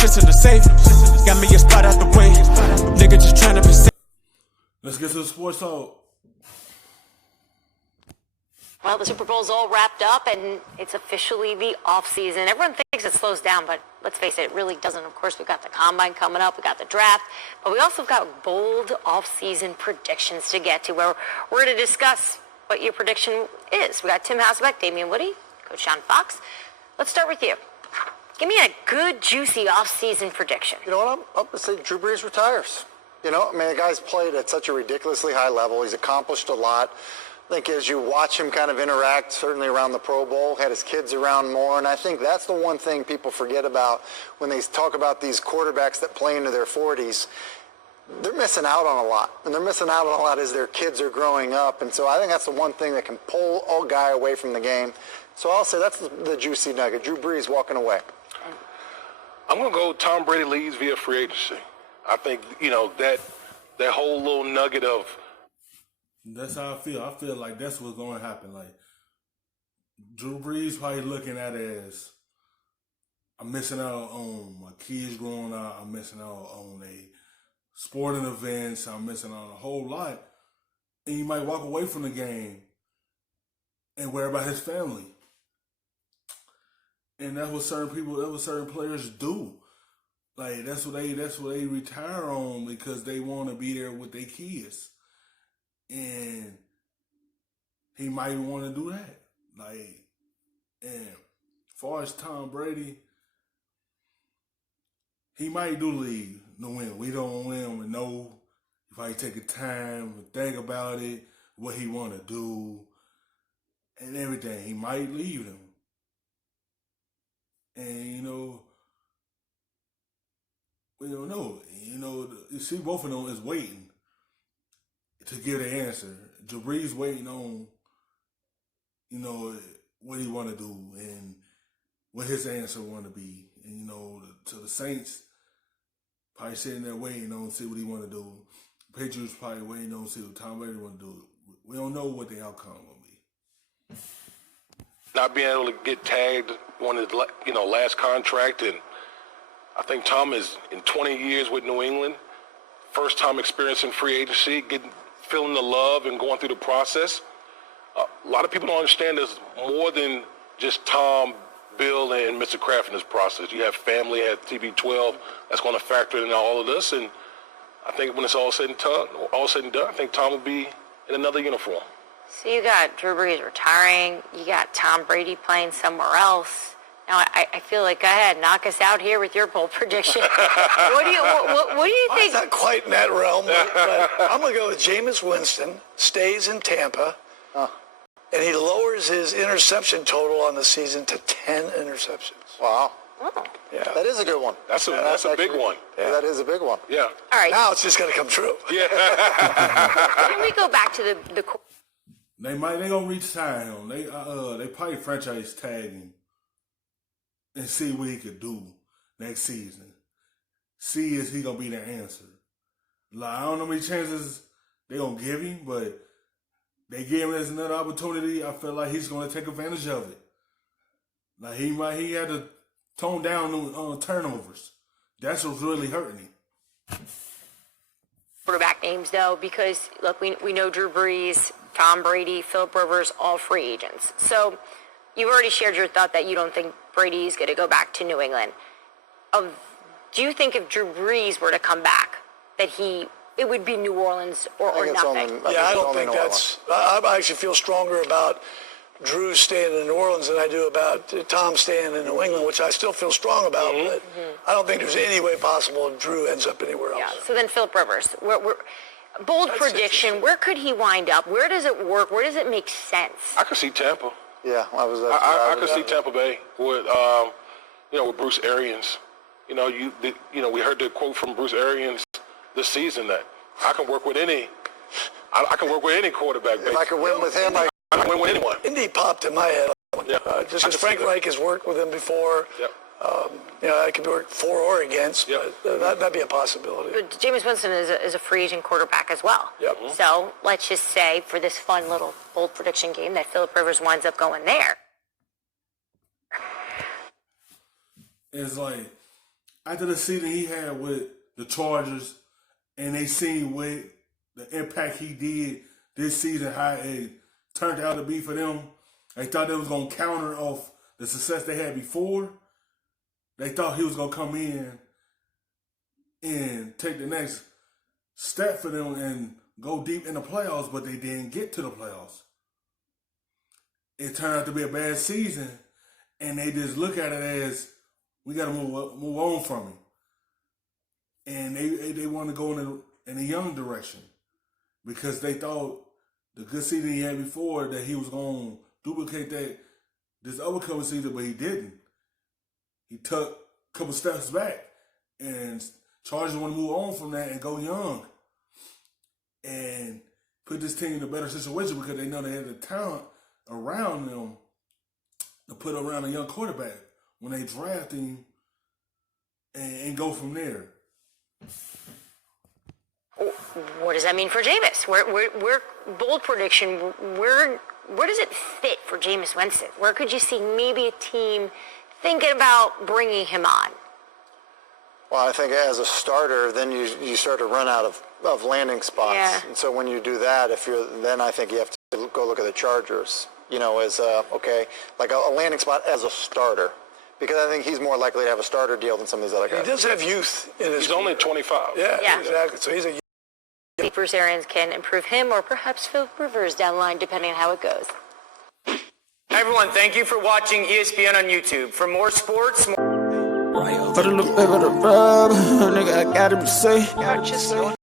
shit's in the safe. Got me a spot out the way. Nigga just tryna be safe. Let's get to the sports talk. Well, the Super Bowl's all wrapped up, and it's officially the offseason. Everyone thinks it slows down, but let's face it, it really doesn't. Of course, we've got the Combine coming up, we got the draft, but we also got bold offseason predictions to get to, where we're going to discuss what your prediction is. We got Tim Hasselbeck, Damian Woody, Coach Sean Fox. Let's start with you. Give me a good, juicy offseason prediction. You know what? I'm going to say Drew Brees retires. You know, I mean, the guy's played at such a ridiculously high level. He's accomplished a lot. I think as you watch him kind of interact, certainly around the Pro Bowl, had his kids around more, and I think that's the one thing people forget about when they talk about these quarterbacks that play into their 40s. They're missing out on a lot, and they're missing out on a lot as their kids are growing up, and so I think that's the one thing that can pull a guy away from the game. So I'll say that's the juicy nugget, Drew Brees walking away. I'm going to go Tom Brady leaves via free agency. I think, you know, that whole little nugget of, That's how I feel. I feel like that's what's going to happen. Like, Drew Brees probably looking at it as, I'm missing out on my kids growing up. I'm missing out on a sporting events. I'm missing out on a whole lot. And he might walk away from the game and worry about his family. And that's what certain players do. Like, that's what they retire on, because they want to be there with their kids. And he might want to do that. Like, and as far as Tom Brady, he might do leave New England. We don't want to know. If I take a time to think about it, what he want to do, and everything, he might leave them. And, you know, we don't know. You know, you see both of them is waiting to give the answer. Brees waiting on, you know, what he want to do and what his answer want to be. And, you know, to the Saints, probably sitting there waiting on to see what he want to do. Patriots probably waiting on to see what Tom Brady want to do. We don't know what the outcome will be. not being able to get tagged on his, you know, last contract. And I think Tom is, in 20 years with New England, first time experiencing free agency, feeling the love and going through the process. A lot of people don't understand there's more than just Tom, Bill, and Mr. Kraft in this process. You have family at TB12 that's going to factor in all of this. And I think when it's all said and done, I think Tom will be in another uniform. So you got Drew Brees retiring. You got Tom Brady playing somewhere else. Now, I feel like, go ahead, knock us out here with your bold prediction. What do you think? It's not quite in that realm, but I'm going to go with Jameis Winston, stays in Tampa, and he lowers his interception total on the season to 10 interceptions. Wow. Oh. Yeah. That is a good one. That's a big one. Yeah. That is a big one. Yeah. All right. Now it's just going to come true. Yeah. Can we go back to the They gonna retire him. They probably franchise tag him and see what he could do next season. See is he gonna be their answer. Like, I don't know how many chances they gonna give him, but they give him as another opportunity. I feel like he's gonna take advantage of it. Like he had to tone down on turnovers. That's what's really hurting him. quarterback names, though, because, look, we know Drew Brees, Tom Brady, Philip Rivers, all free agents. So you've already shared your thought that you don't think Brady is going to go back to New England. Do you think if Drew Brees were to come back, that it would be New Orleans or nothing? I don't think that's – I actually feel stronger about Drew staying in New Orleans than I do about Tom staying in New England, which I still feel strong about. Mm-hmm. But I don't think there's any way possible Drew ends up anywhere else. Yeah. So then Philip Rivers, bold prediction. Where could he wind up? Where does it work? Where does it make sense? I could see Tampa. Yeah, I could see Tampa Bay with with Bruce Arians. We heard the quote from Bruce Arians this season that I can work with any quarterback. If I could win with him, I can win with anyone. Indy popped in my head. Just because Frank Reich has worked with him before. Yep. I could work for or against. Yep. But that'd be a possibility. But Jameis Winston is a free agent quarterback as well. Yep. So let's just say for this fun little bold prediction game that Philip Rivers winds up going there. It's like after the season he had with the Chargers, and they seen what the impact he did this season, how it turned out to be for them. They thought they was going to counter off the success they had before. They thought he was going to come in and take the next step for them and go deep in the playoffs, but they didn't get to the playoffs. It turned out to be a bad season, and they just look at it as, we got to move on from him. And they want to go in a young direction because they thought the good season he had before that he was going to duplicate that this upcoming season, but he didn't. He took a couple steps back, and Chargers want to move on from that and go young and put this team in a better situation because they know they had the talent around them to put around a young quarterback when they draft him and go from there. What does that mean for Jameis? We're bold prediction. Where does it fit for Jameis Winston? Where could you see maybe a team thinking about bringing him on? Well, I think as a starter, then you start to run out of landing spots. Yeah. And so when you do that, then I think you have to go look at the Chargers, as like a landing spot as a starter. Because I think he's more likely to have a starter deal than some of these other guys. He does have youth in his He's only 25. Yeah. Exactly. So he's a Bruce Arians can improve him or perhaps Phil Rivers down the line, depending on how it goes. Hi everyone, thank you for watching ESPN on YouTube. For more sports, For the little bit of the rub, nigga, I gotta be safe.